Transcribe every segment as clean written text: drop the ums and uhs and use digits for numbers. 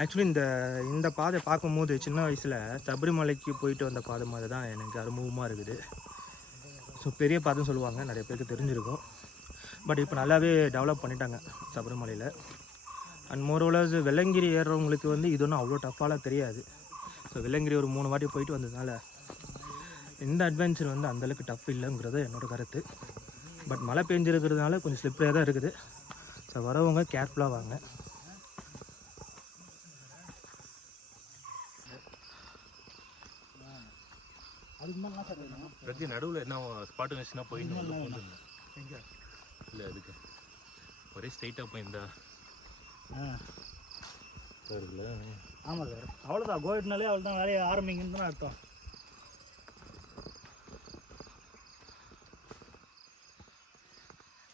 Actually இந்த பாதை பார்க்கும்போது சின்ன வயசில் சபரிமலைக்கு போயிட்டு வந்த பாதை மாதிரி தான் எனக்கு அனுபவமாக இருக்குது. ஸோ பெரிய பாதைன்னு சொல்லுவாங்க, நிறைய பேருக்கு தெரிஞ்சிருக்கும். பட் இப்போ நல்லாவே டெவலப் பண்ணிட்டாங்க சபரிமலையில். அண்ட் மோரோவர்ஸ் வெள்ளங்கிரி ஏறுறவங்களுக்கு வந்து இது ஒன்றும் அவ்வளோ டஃப்பாலாம் தெரியாது. ஸோ வெள்ளங்கிரி ஒரு 3 வாட்டி போயிட்டு வந்ததுனால இந்த அட்வென்ச்சர் வந்து அந்தளவுக்கு டஃப் இல்லைங்கிறது என்னோடய கருத்து. பட் மழை பெஞ்சிருக்கிறதுனால கொஞ்சம் ஸ்லிப்பரியாக தான் இருக்குது. ஸோ வரவங்க கேர்ஃபுல்லாக வாங்க. அதுக்கு நடுவில் என்ன ஸ்பாட்டு வச்சுன்னா போயிட்டு எங்கே இல்லை அதுக்கு ஒரே ஸ்ட்ரைட்டாக போயிருந்தா இருக்குல்ல. ஆமாம் சார், அவ்வளோதான். கோவிட்னாலே அவ்வளோ தான், வேலையை ஆரம்பிங்கன்னு தான் அர்த்தம்.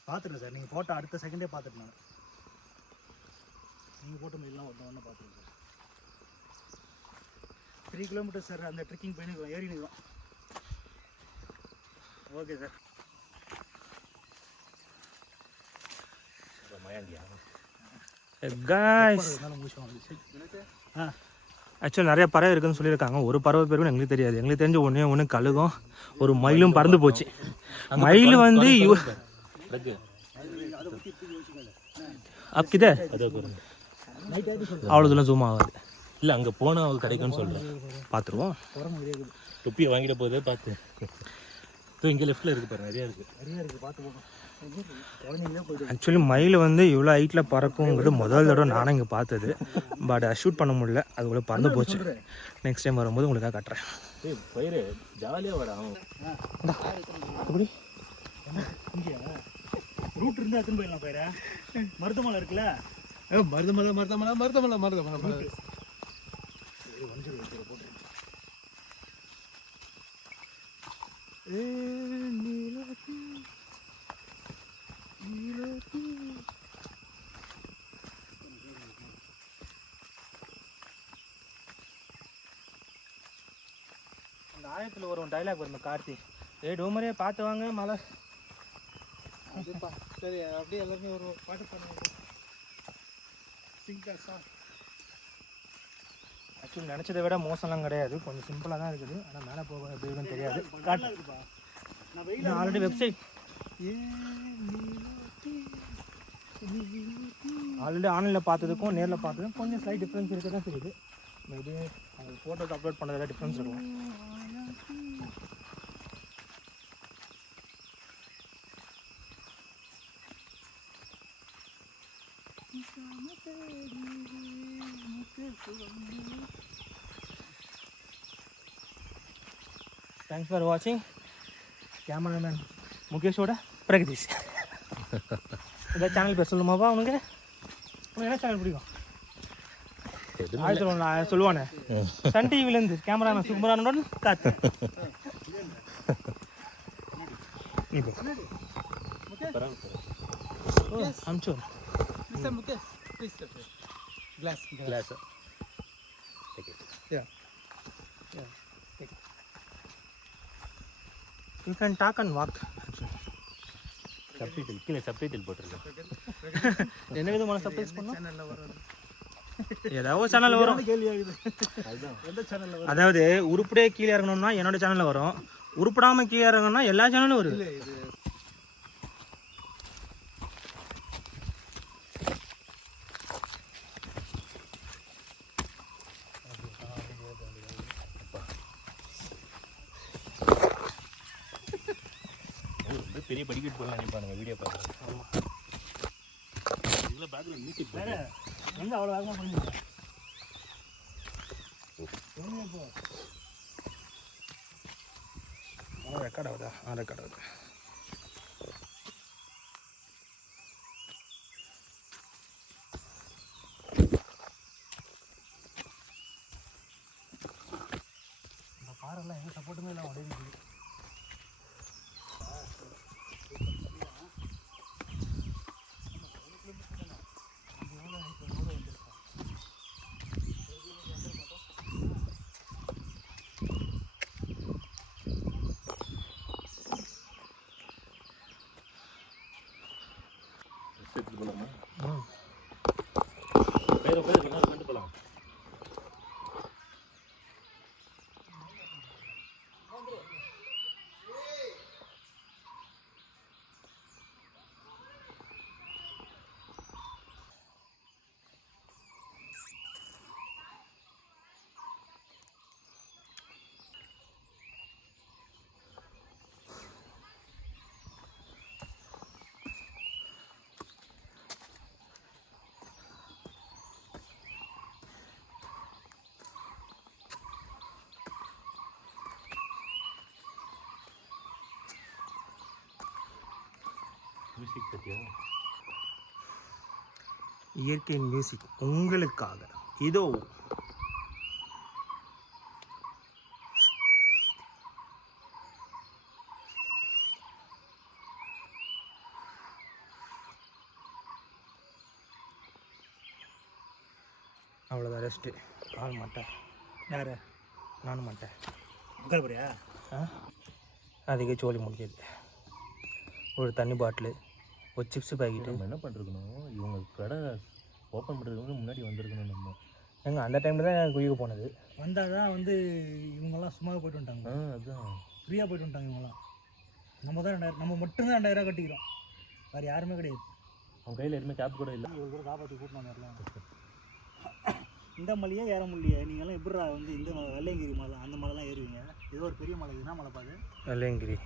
பார்த்துருக்கேன் சார், நீங்கள் போட்ட அடுத்த செகண்டே பார்த்துட்டு நான் நீங்கள் போட்ட மீன்லாம் ஒன்று பார்த்துருக்கேன் சார். 3 கிலோமீட்டர் சார் அந்த ட்ரெக்கிங் போய் ஏறி நிற்கிறோம். Okay sir. ஆக்சுவலாக நிறைய பறவை இருக்குதுன்னு சொல்லியிருக்காங்க. ஒரு பறவை பேரும் எங்களுக்கு தெரியாது. எங்களுக்கு தெரிஞ்ச ஒன்று கழுகும், ஒரு மயிலும் பறந்து போச்சு. மயில் வந்து அப்கிதே அவ்வளோ தூரம் ஜூம் ஆகாது. இல்லை அங்கே போனால் அவள் கிடைக்கும்னு சொல்கிறேன். பார்த்துருவோம். தொப்பியை வாங்கிட போதே பார்த்து. இப்போ இங்கே லெஃப்ட்டில் இருக்குது பாரு, நிறையா இருக்குது பார்த்து போகணும். ஆக்சுவலி மயில் வந்து இவ்வளோ ஹைட்டில் பறக்குங்கிறது முதல் தடவை நானும் இங்கே பார்த்தது. பட் ஷூட் பண்ண முடியல, அதுக்குள்ளே பறந்து போச்சு. நெக்ஸ்ட் டைம் வரும்போது உங்களுக்காக காட்டுறேன். பயிர் ஜாலியாக வர எப்படி ரூட் இருந்தால் எத்தனை போயிடலாம் பயிர. மருதமலை இருக்குல்ல, மருதமலை அந்த ஆயத்தில் ஒரு டைலாக் வரும் கார்த்தி, டோமரே பார்த்து வாங்க மலை. சரி, அப்படியே எல்லாருமே ஒரு பாட்டு பண்ணுவாங்க. ஆக்சுவலி நினச்சதை விட மோசம்லாம் கிடையாது, கொஞ்சம் சிம்பிளாக தான் இருக்குது. ஆனால் மேலே போக எப்படி இருக்குன்னு தெரியாது. ஆல்ரெடி வெப்சைட் ஆல்ரெடி ஆன்லைனில் பார்த்ததுக்கும் நேரில் பார்த்ததுக்கும் கொஞ்சம் ஸ்லைட் டிஃப்ரென்ஸ் இருக்க தான் தெரியுது. மேபி அது ஃபோட்டோஸ் அப்லோட் பண்ணுறதுல டிஃப்ரென்ஸ் இருக்கும். தேங்க்ஸ் ஃபார் வாட்சிங். கேமராமேன் முகேஷோட பிரகதீஷ். இந்த சேனல் பேர் சொல்லுமாப்பா உனக்கு? என்ன சேனல் பிடிக்கும்? நான் சொல்லுவானே, சன் டிவிலேருந்து கேமராமேன் சுகுமாரனோட காத்து. அமிச்சோ Glass. Take it. Yeah. Take it. You can talk and walk. Subtitle கீழே சப்டைட்டில் போட்டிருக்கேன். என்ன விதமான சப்டைல்ஸ் பண்ணோம்? ஏதாவது சேனலில் வரும். அதாவது உருப்படியே கீழே இறங்கணும்னா என்னோட சேனலில் வரும், உருப்படாமல் கீழே இறங்கணும்னா எல்லா சேனலும் வருது. பெரிய படிக்கட்டு போகலாம் நினைப்பானுங்க வீடியோ பார்க்குறேன். இதில் பேக்கில் மியூசிக் எங்கே அவ்வளோ வேகமாக பண்ணுங்க. ரெக்கார்ட் ஆகுதா? ரெக்கார்ட் ஆகுது. இந்த பாரெல்லாம் எந்த சப்போர்ட்டுமே இல்லை, உடனே போகலாமா? பேர் கொண்டு போகலாம். மியூசிக் பற்றியா? இயற்கை மியூசிக் உங்களுக்காக இதோ. அவ்வளோதான் ரெஸ்ட்டு. நான் மாட்டேன். யார்? நானும் மாட்டேன். உட்கார போறியா? அதுக்கே சோழி முடிஞ்சது. ஒரு தண்ணி பாட்டிலு, ஒரு சிப்ஸ் பாக்கெட்டு. நம்ம என்ன பண்ணிருக்கணும், இவங்க கடை ஓப்பன் பண்ணுறதுக்கு முன்னாடி வந்திருக்கணும் நம்ம. எங்க அந்த டைமில் தான் குளிக்க போனது. வந்தால் தான் வந்து இவங்கெல்லாம் சும்மாவே போய்ட்டு வந்துட்டாங்க. அதுதான் ஃப்ரீயாக போய்ட்டு வந்துட்டாங்க இவங்கெல்லாம். நம்ம தான் 2000, நம்ம மட்டும்தான் 2000 கட்டிக்கிறோம், வேறு யாருமே கிடையாது. அவன் கையில் எதுவுமே கேப் கூட இல்லை. இவ்வளோ கூட காப்பாற்றி கூட்டினு வரலாம். இந்த மலையே ஏற முடியல. நீங்கள்லாம் எப்படிரா வந்து இந்த வெள்ளையங்கிரி மலை அந்த மலைலாம் ஏறுவீங்க? ஏதோ ஒரு பெரிய மலை, என்ன மலை பாது? வெள்ளையங்கிரி.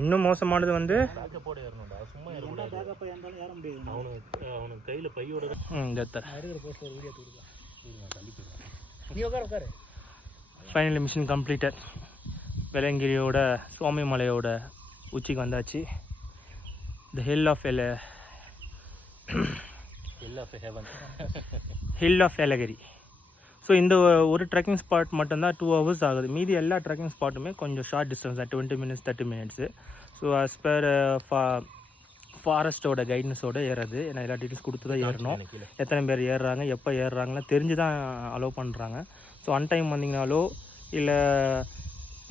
இன்னும் மோசமானது வந்து பேக்கப்போட ஏறணும்டா, சும்மா என்ன பேக்கப்பாக இருந்தாலும் ஏற முடியாது. அவனுக்கு கையில் பையோட அருகிற போஸ்ட் ஒரு வீடியோ கொடுக்கலாம். தள்ளி போயிடுவான். நீ உட்காரு. Finally mission completed. வெள்ளையங்கிரியோட சுவாமி மலையோட உச்சிக்கு வந்தாச்சு. The hill of hill of Yelagiri. So இந்த ஒரு ட்ரெக்கிங் ஸ்பாட் மட்டும்தான் 2 hours ஆகுது. மீதி எல்லா ட்ரெக்கிங் ஸ்பாட்டுமே கொஞ்சம் short distance, 20 minutes 30 minutes. So as per ஃபாரஸ்ட்டோட கைடன்ஸோட ஏறது. ஏன்னா எல்லா டீட்டெயில்ஸ் கொடுத்து தான் ஏறணும். எத்தனை பேர் ஏறுறாங்க, எப்போ ஏறுறாங்கலாம் தெரிஞ்சு தான் அலோவ் பண்ணுறாங்க. ஸோ அன்டைம் வந்தீங்கனாலோ இல்லை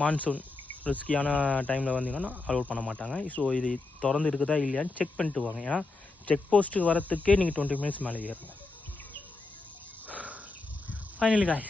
மான்சூன் ரிஸ்கியான டைமில் வந்தீங்கன்னா அலோவ் பண்ண மாட்டாங்க. ஸோ இது திறந்து இருக்குதா இல்லையான்னு செக் பண்ணிட்டு வாங்க. ஏன்னா செக் போஸ்ட்டுக்கு வரத்துக்கே நீங்கள் 20 minutes மேலே ஏறணும். Finally guys,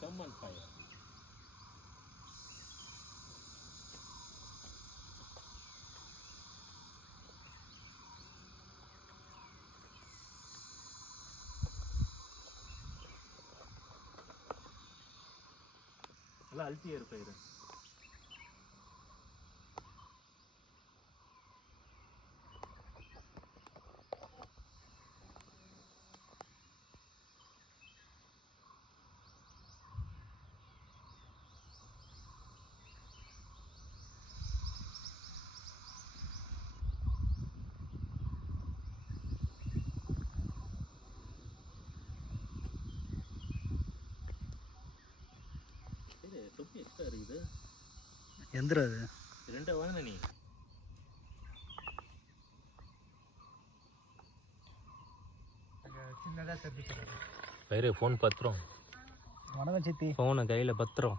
Come on, fire. நல்லா அழுத்தி ஏறு பயிர். தொப்பி எக்ஸ்ட்ரா இருக்குது. எந்திரா அது 2 வாங்கின நீ. சின்னதாக தெரிஞ்சு பயிர் ஃபோன் பத்திரம். வணக்கம் சித்தி. ஃபோனை கையில் பத்திரம்.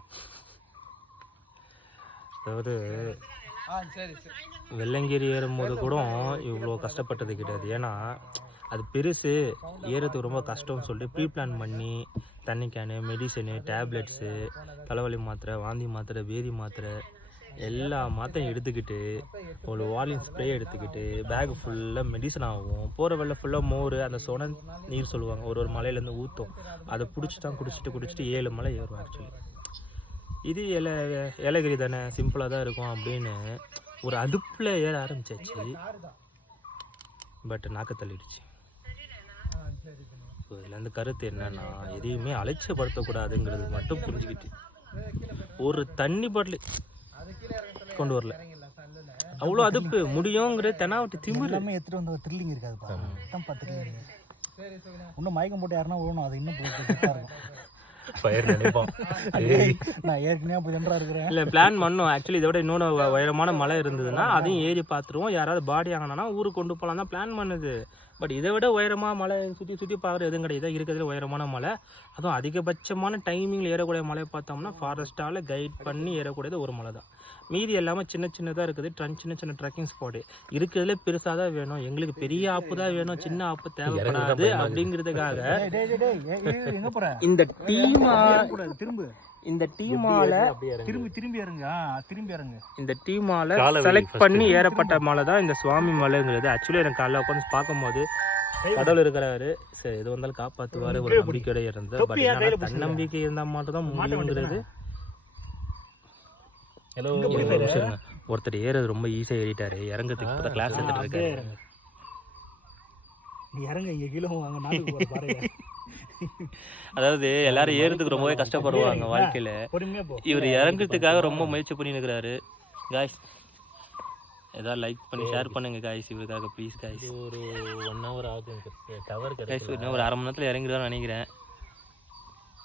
அதாவது சரி சரி. வெள்ளையங்கிரி ஏறும்போது கூட இவ்வளோ கஷ்டப்பட்டது கிடையாது. ஏன்னா அது பெருசு, ஏறதுக்கு ரொம்ப கஷ்டம்னு சொல்லிட்டு ப்ரீ பிளான் பண்ணி தண்ணி கேனு, மெடிசனு, டேப்லெட்ஸு, தலைவலி மாத்திரை, வாந்தி மாத்திரை, பேதி மாத்திரை எல்லா மாத்திரையும் எடுத்துக்கிட்டு ஒரு வால்யூம் ஸ்ப்ரே எடுத்துக்கிட்டு பேக் ஃபுல்லாக மெடிசன் ஆகும். போகிற வெள்ளை ஃபுல்லாக மோர், அந்த சொன நீர் சொல்லுவாங்க, ஒரு மலையிலேருந்து ஊற்றும். அதை பிடிச்சி தான் குடிச்சிட்டு 7 மலை ஏறும். ஆக்சுவலி இது ஏலகிரி தானே, சிம்பிளாக தான் இருக்கும் அப்படின்னு ஒரு அதுப்பில் ஏற ஆரம்பிச்சாச்சு. பட் நாக்க தள்ளிடுச்சு. ஸோ இதில் அந்த கருத்து என்னன்னா, எதையுமே அலட்சியப்படுத்தக்கூடாதுங்கிறது மட்டும் புரிஞ்சுக்கிட்டு ஒரு தண்ணி பாட்டில் கொண்டு வரல. அவ்வளோ அதுப்பு முடியுங்கிற தெனாவட்டு திமிரு எல்லாமே எடுத்துகிட்டு வந்த ஒரு த்ரில்லிங் இருக்காதுப்பா. தான் பார்த்துட்டு இன்னும் மயக்கம் போட்டு யாருன்னா ஓடணும். அது இன்னும் இருக்கும். பயிர் நினைப்போம். நான் ஏற்கனவே அப்படி என்றா இருக்கிறேன். இல்லை பிளான் பண்ணோம். ஆக்சுவலி இதை விட இன்னொன்று உயரமான மலை இருந்ததுன்னா அதையும் ஏறி பார்த்துருவோம். யாராவது பாடி ஆகினா ஊருக்கு கொண்டு போகலாம் தான் பிளான் பண்ணுது. பட் இதை விட உயரமாக மலை சுற்றி பார்க்குற எதுவும் கிடையாது. இருக்கிறதுல உயரமான மலை, அதுவும் அதிகபட்சமான டைமிங்கில் ஏறக்கூடிய மலையை பார்த்தோம்னா ஃபாரஸ்ட்டால் கைட் பண்ணி ஏறக்கூடியது ஒரு மலை தான். மீதி எல்லாமே சின்ன சின்னதாக இருக்குது சின்ன சின்ன ட்ரெக்கிங் ஸ்பாட்டு இருக்கிறதுல பெருசாக தான் வேணும், எங்களுக்கு பெரிய ஆப்பு தான் வேணும், சின்ன ஆப்பு தேவைப்படாது அப்படிங்கிறதுக்காக எங்க போற இந்த டீமா திரும்ப இந்த டீமால திரும்பி இறங்க திரும்பி இறங்க இந்த டீமால செலக்ட் பண்ணி ஏறப்பட்ட மலை தான் இந்த சுவாமி மலைங்கிறது. ஆக்சுவலி எனக்கு காலைல உட்காந்து பார்க்கும்போது கடவுள் இருக்கிறாரு, சரி எது வந்தாலும் காப்பாற்றுவார் ஒரு நம்பிக்கையோட இருந்தது. பட் தன்னம்பிக்கை இருந்தால் மட்டும் தான் முடியுங்கிறது. ஹலோ ஒருத்தர் ஏறது ரொம்ப ஈஸியாக ஏறிட்டாரு, இறங்குறதுக்கு இப்போ தான் கிளாஸ் எடுத்துட்டு இருக்காரு. நீ இறங்க இங்க கீழே வாங்க நாட்டுக்கு பாருங்க. அதாவது எல்லாரும் ஏறதுக்கு ரொம்பவே கஷ்டப்படுவாங்க வாழ்க்கையில, பொறுமையா போ. இவர் இறங்குறதுக்காக ரொம்ப முயற்சி பண்ணி இருக்கிறாரு. காய்ஸ் ஏதாவது லைக் பண்ணி ஷேர் பண்ணுங்க காய்ஸ் இவருக்காக ப்ளீஸ் காய்ஸ். ஒரு 1 hour ஆகும் டவர் காய்ஸ் இன்னும் ஒரு 1/2 மணி நேரத்தில் இறங்கிடுவான்னு நினைக்கிறேன்.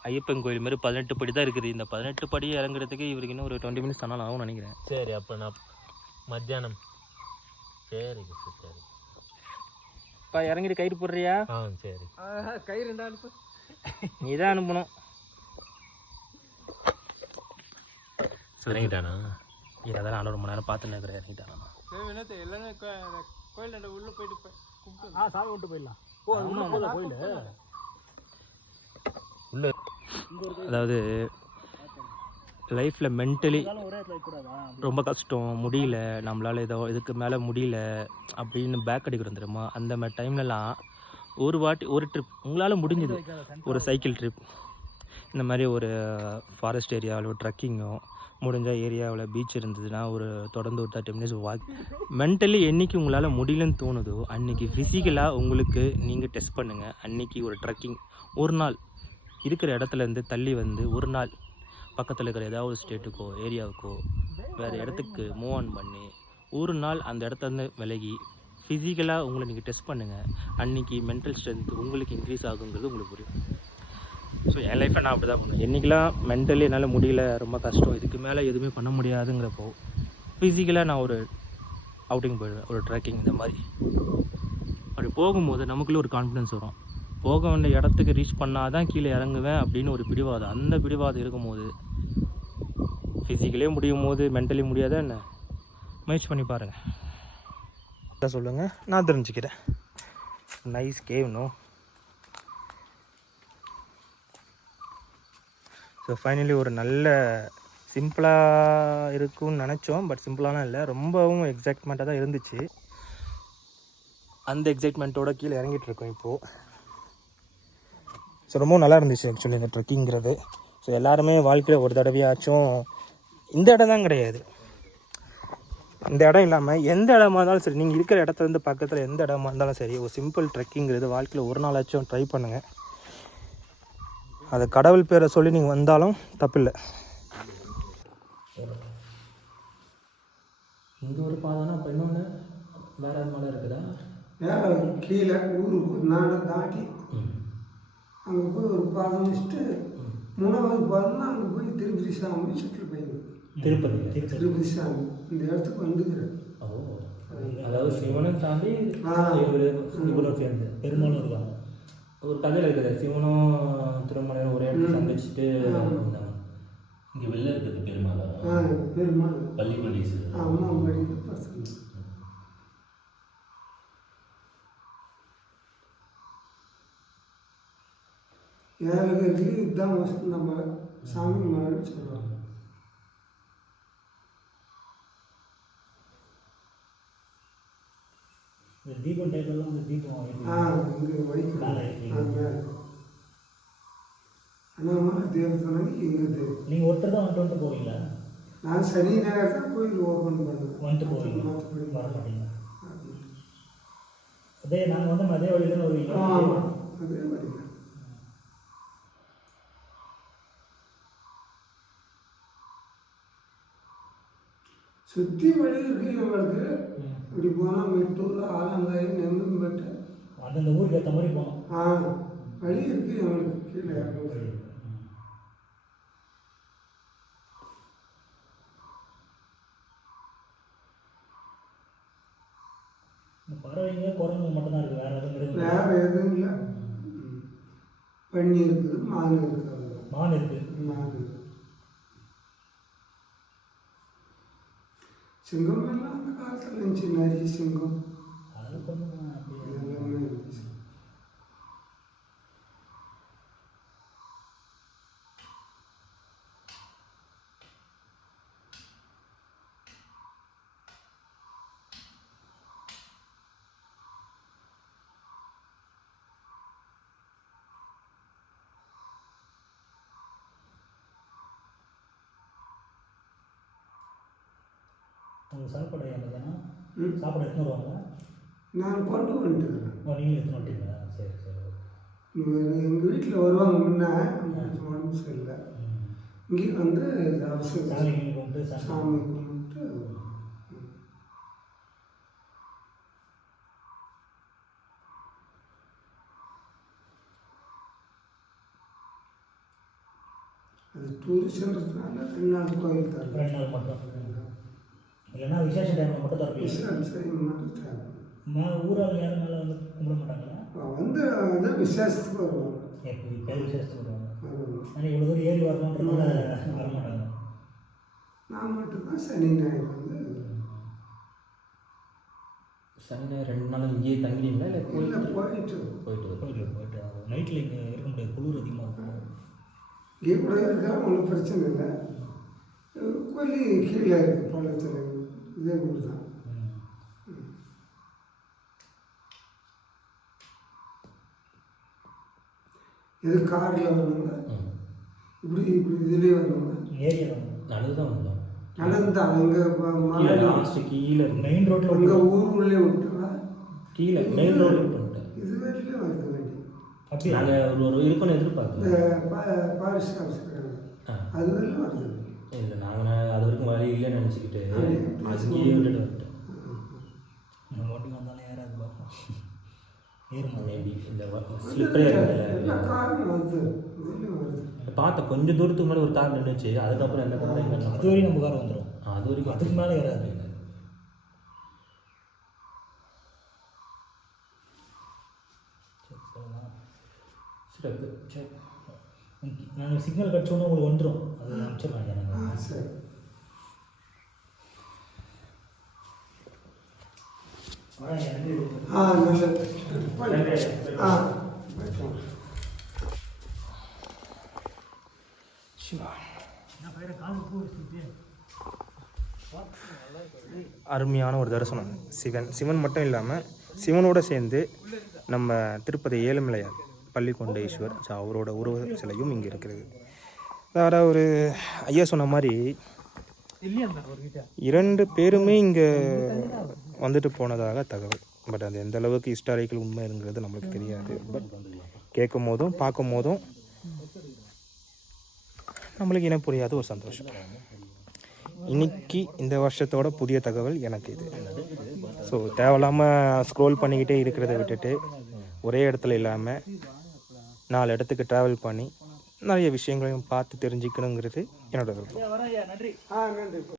ஐயப்பன் கோயில் மாதிரி 18 படி தான் இருக்குது. இந்த 18 படி இறங்குறதுக்கு இவருக்கு இன்னும் ஒரு 20 மினிட்ஸ் தானாலும் ஆகும்னு நினைக்கிறேன். சரி அப்போ நான் மத்தியானம் சரி சரி இப்போ இறங்கிட்டு கயிறு போடுறியா? சரி கயிறு ரெண்டா அனுப்பு. நீ தான் அனுப்பணும். இறங்கிட்டானா? இதெல்லாம் நான் ரொம்ப நேரம் பார்த்துன்னு இருக்கிறேன். இறங்கிட்டானா எல்லாமே கோயில் உள்ள போயிட்டு கும்பிட்டு சாமி விட்டு போயிடலாம். கோயில் உள்ள அதாவது லைஃப்பில் மென்டலி ஒரே இடத்துல வைக்கூடாதா? ரொம்ப கஷ்டம், முடியல நம்மளால் ஏதோ இதுக்கு மேலே முடியல அப்படின்னு பேக் அடிக்கிறோம் தெரியுமா? அந்த மாதிரி டைம்லலாம் ஒரு வாட்டி ஒரு ட்ரிப் உங்களால் முடிஞ்சது, ஒரு சைக்கிள் ட்ரிப், இந்த மாதிரி ஒரு ஃபாரஸ்ட் ஏரியாவில் ஒரு ட்ரக்கிங்கோ, முடிஞ்ச ஏரியாவில் பீச் இருந்ததுன்னா ஒரு தொடர்ந்து ஒரு 30 மினிட்ஸ் வாக். மென்டலி என்றைக்கு உங்களால் முடியலன்னு தோணுதோ அன்றைக்கி ஃபிசிக்கலாக உங்களுக்கு நீங்கள் டெஸ்ட் பண்ணுங்கள். அன்றைக்கி ஒரு ட்ரக்கிங் ஒரு நாள் இருக்கிற இடத்துலேருந்து தள்ளி வந்து ஒரு நாள் பக்கத்தில் இருக்கிற ஏதாவது ஒரு ஸ்டேட்டுக்கோ ஏரியாவுக்கோ வேறு இடத்துக்கு மூவ் ஆன் பண்ணி ஒரு நாள் அந்த இடத்துலேருந்து விலகி ஃபிசிக்கலாக உங்களை நீங்கள் டெஸ்ட் பண்ணுங்கள். அன்றைக்கி மென்டல் ஸ்ட்ரென்த் உங்களுக்கு இன்க்ரீஸ் ஆகுங்கிறது உங்களுக்கு புரியும். ஸோ என் லைஃப்பை நான் அப்படி தான் பண்ணுவேன். என்றைக்கெலாம் மென்டலி என்னால் முடியல, ரொம்ப கஷ்டம், இதுக்கு மேலே எதுவுமே பண்ண முடியாதுங்கிறப்போ ஃபிசிக்கலாக நான் ஒரு அவுட்டிங் போயிடுவேன், ஒரு ட்ரெக்கிங் இந்த மாதிரி. அப்படி போகும்போது நமக்குள்ளே ஒரு கான்ஃபிடென்ஸ் வரும். போக வேண்டிய இடத்துக்கு ரீச் பண்ணால் தான் கீழே இறங்குவேன் அப்படின்னு ஒரு பிடிவாதம். அந்த பிடிவாதம் இருக்கும்போது ஃபிசிக்கலே முடியும் போது மென்டலி முடியாதா என்ன? முயற்சி பண்ணி பாருங்கள். இதை சொல்லுங்கள், நான் தெரிஞ்சுக்கிறேன். நைஸ் கேவ்னோ. ஸோ ஃபைனலி ஒரு நல்ல சிம்பிளாக இருக்கும்னு நினச்சோம், பட் சிம்பிளாலாம் இல்லை, ரொம்பவும் எக்ஸைட்மெண்ட்டாக தான் இருந்துச்சு. அந்த எக்ஸைட்மெண்ட்டோட கீழே இறங்கிட்டு இருக்கோம் இப்போது. ஸோ ரொம்ப நல்லா இருந்துச்சு ஆக்சுவலி இந்த ட்ரெக்கிங்கிறது. ஸோ எல்லாருமே வாழ்க்கையில் ஒரு தடவையாச்சும் இந்த இடம் தான் கிடையாது, இந்த இடம் இல்லாமல் எந்த இடமா இருந்தாலும் சரி, நீங்கள் இருக்கிற இடத்துலேருந்து பக்கத்தில் எந்த இடமா இருந்தாலும் சரி, ஒரு சிம்பிள் ட்ரெக்கிங்கிறது வாழ்க்கையில் ஒரு நாளாச்சும் ட்ரை பண்ணுங்கள். அது கடவுள் பேரை சொல்லி நீங்கள் வந்தாலும் தப்பில்லை. இங்கே ஒரு பாதைனா இப்போ இன்னொன்று வேறு மலை இருக்குதா? வேலை கீழே ஊருக்கு நாடை தாண்டி அங்கே போய் ஒரு பாதம் வச்சுட்டு 3வது பாதம்னா அங்கே போய் திருப்பதி சாமி சுற்றுல போயிடுது. திருப்பதி சாமி இந்த இடத்துக்கு வந்துக்கிறேன். ஓ, அதாவது சிவனும் சாமி இவரும் சேர்ந்து பெருமாளும் இருக்காங்க. ஒரு கதையில் இருக்குது, சிவனும் திருமலையும் ஒரே இடத்துல சந்திச்சுட்டு இங்கே வெளில இருக்கிறது பெருமாளா? பெருமாள் பள்ளிப்படி அம்மா படிக்கிற பசங்க. ஏழு இதுதான் வசந்த மலை, சாமி மலைன்னு சொல்லுவாங்க. இந்த தீபம் டைப்லாம் இந்த தீபம் இங்கே வைக்கிறோம். அண்ணாமலை தேவத்தனாங்க எங்கள் தேவம். நீங்கள் ஒருத்தர் தான் வந்துட்டு போவீங்களா? நான் சனி நேரம் தான் கோயில் ஓப்பன் பண்ணுவேன். வந்துட்டு போவீங்க, மற்றபடி வர மாட்டீங்க. அதே நாங்கள் வந்து அதே வழியில் தான் வருவீங்க. ஆமாம், அதே வழியில். சுற்றி வழி இருக்கு எங்களுக்கு. இப்படி போனால் மெட்டூர், ஆலங்காய், நெம்பம்பேட்டை, அந்தந்த ஊருக்கு ஏற்ற மாதிரி போகணும். வழி இருக்கு எங்களுக்கு கீழே. பறவைங்க குரங்கு மட்டும்தான் இருக்குது, வேறு எதுவும் இருக்குது? வேறு எதுவும் இல்லை. பன்னி இருக்குது, மான் இருக்குது. மான் இருக்குது. மான் இருக்குது. சிங்கம் எல்லாம் அந்த காலத்தில் இருந்துச்சு, நரி சிங்கம் அது கொஞ்சம் அப்படியே எல்லாமே இருந்துச்சு. உங்கள் சாப்பாடு அங்கே தானே ம். சாப்பாடு எடுத்துன்னு வருவாங்களா? நான் கொண்டு வந்துட்டுக்கிறேன். நீங்கள் எடுத்துன்னு வந்துட்டீங்களா? சரி சரி. எங்கள் வீட்டில் வருவாங்க முன்னே, கொஞ்சம் உடம்பு சரியில்லை. இங்கே வந்து அவசியம் சாமி கும்பிட்டு சாமி கும்பிட்டு அது டூரிஸ்ட்ன்றதுனால 2 நாள் கோயில் தரல. 2 நாள் மட்டும். இல்லைன்னா விசேஷ டைமில் மட்டும் தரப்பீங்க. விசேஷம் மட்டும் தேவை. ஊரால் யாரும் மேலே வந்து கும்பிட மாட்டாங்களா? வந்து அதான் விசேஷத்துக்கு வருவாங்க. எப்படி பேர் விசேஷத்துக்கு வருவாங்க. வருவாங்க. ஆனால் இவ்வளோ தூரம் ஏறி வரணுன்றதுனால வர மாட்டாங்க. நான் மட்டும்தான் சனி ஞாயிறு வந்து சனி ஞாயிறு 2 நாள் இங்கேயே தங்கினீங்களா இல்லை இல்லை போயிட்டு போயிட்டு நைட்டில் இங்கே இருக்க முடியாது, குளிர் அதிகமாக இருக்கும். இங்கே கூட இருக்கலாம், ஒன்றும் பிரச்சனை இல்லை. கோயில் கீழே இருக்குது பள்ளத்தில், இதே ஊர் தான். இது காரில் வரணுங்க, இப்படி இதுலேயே வரணுங்க. ஏரியா நடந்து தான் வந்தோம். நடந்தான் இங்கே மலை லாஸ்ட்டு கீழே மெயின் ரோட்டில் உங்கள் ஊர் உள்ளே விட்டுங்களா? கீழே மெயின் ரோடு வந்துட்டேன். இது வரையிலும் வருது வண்டி. அப்படியே நாங்கள் ஒரு இருக்குன்னு இந்த எதிர்பார்த்தோம். பாரிஸ் ஆஃபீஸ் அது வரையிலும் வருது வண்டி. இல்லை நாங்கள் அது வரைக்கும் வழி இல்லைன்னு நினச்சிக்கிட்டு அங்கேயே விட்டுட்டு வந்துட்டோம். நம்ம வண்டி வந்தாலும் ஏறாது பார்ப்போம். ஏறுமா? மேபி இந்த ஸ்லிப்பரே எல்லா காரும் வருது, இதுலேயும் வருது. பார்த்தேன் கொஞ்சம் தூரத்துக்கு முன்னாடி ஒரு கார் நின்றுச்சு. அதுக்கப்புறம் எந்த கார் எங்கே அது வரைக்கும் நம்ம கார் வந்துடும். அது வரைக்கும் அதுக்கு மேலே ஏறாது. சரி சரி. நாங்கள் சிக்னல் கட்சோன்னு உங்களுக்கு வந்துடும், அது அனுப்பிச்சிடுறாங்க ஆ நாங்கள். சரி. ஆ நல்லது. ஆ வைப்போம். அருமையான ஒரு தரிசனம். சிவன் மட்டும் இல்லாமல் சிவனோடு சேர்ந்து நம்ம திருப்பதி ஏழுமலையார் பள்ளிக்கொண்டேஸ்வர் அவரோட உருவ சிலையும் இங்கே இருக்கிறது. அதாவது ஒரு ஐயா சொன்ன மாதிரி 2 பேருமே இங்கே வந்துட்டு போனதாக தகவல். பட் அது எந்த அளவுக்கு ஹிஸ்டாரிக்கல் உண்மைங்கிறது நம்மளுக்கு தெரியாது. பட் கேட்கும் போதும் பார்க்கும் போதும் நம்மளுக்கு இனம் புரியாத ஒரு சந்தோஷம். இன்னைக்கு இந்த வருஷத்தோட புதிய தகவல் எனக்கு இது. ஸோ தேவையில்லாமல் ஸ்க்ரோல் பண்ணிக்கிட்டே இருக்கிறத விட்டுட்டு ஒரே இடத்துல இல்லாமல் 4 இடத்துக்கு ட்ராவல் பண்ணி நிறைய விஷயங்களையும் பார்த்து தெரிஞ்சுக்கணுங்கிறது என்னோட விருப்பம். நன்றி. ஆ நன்றி.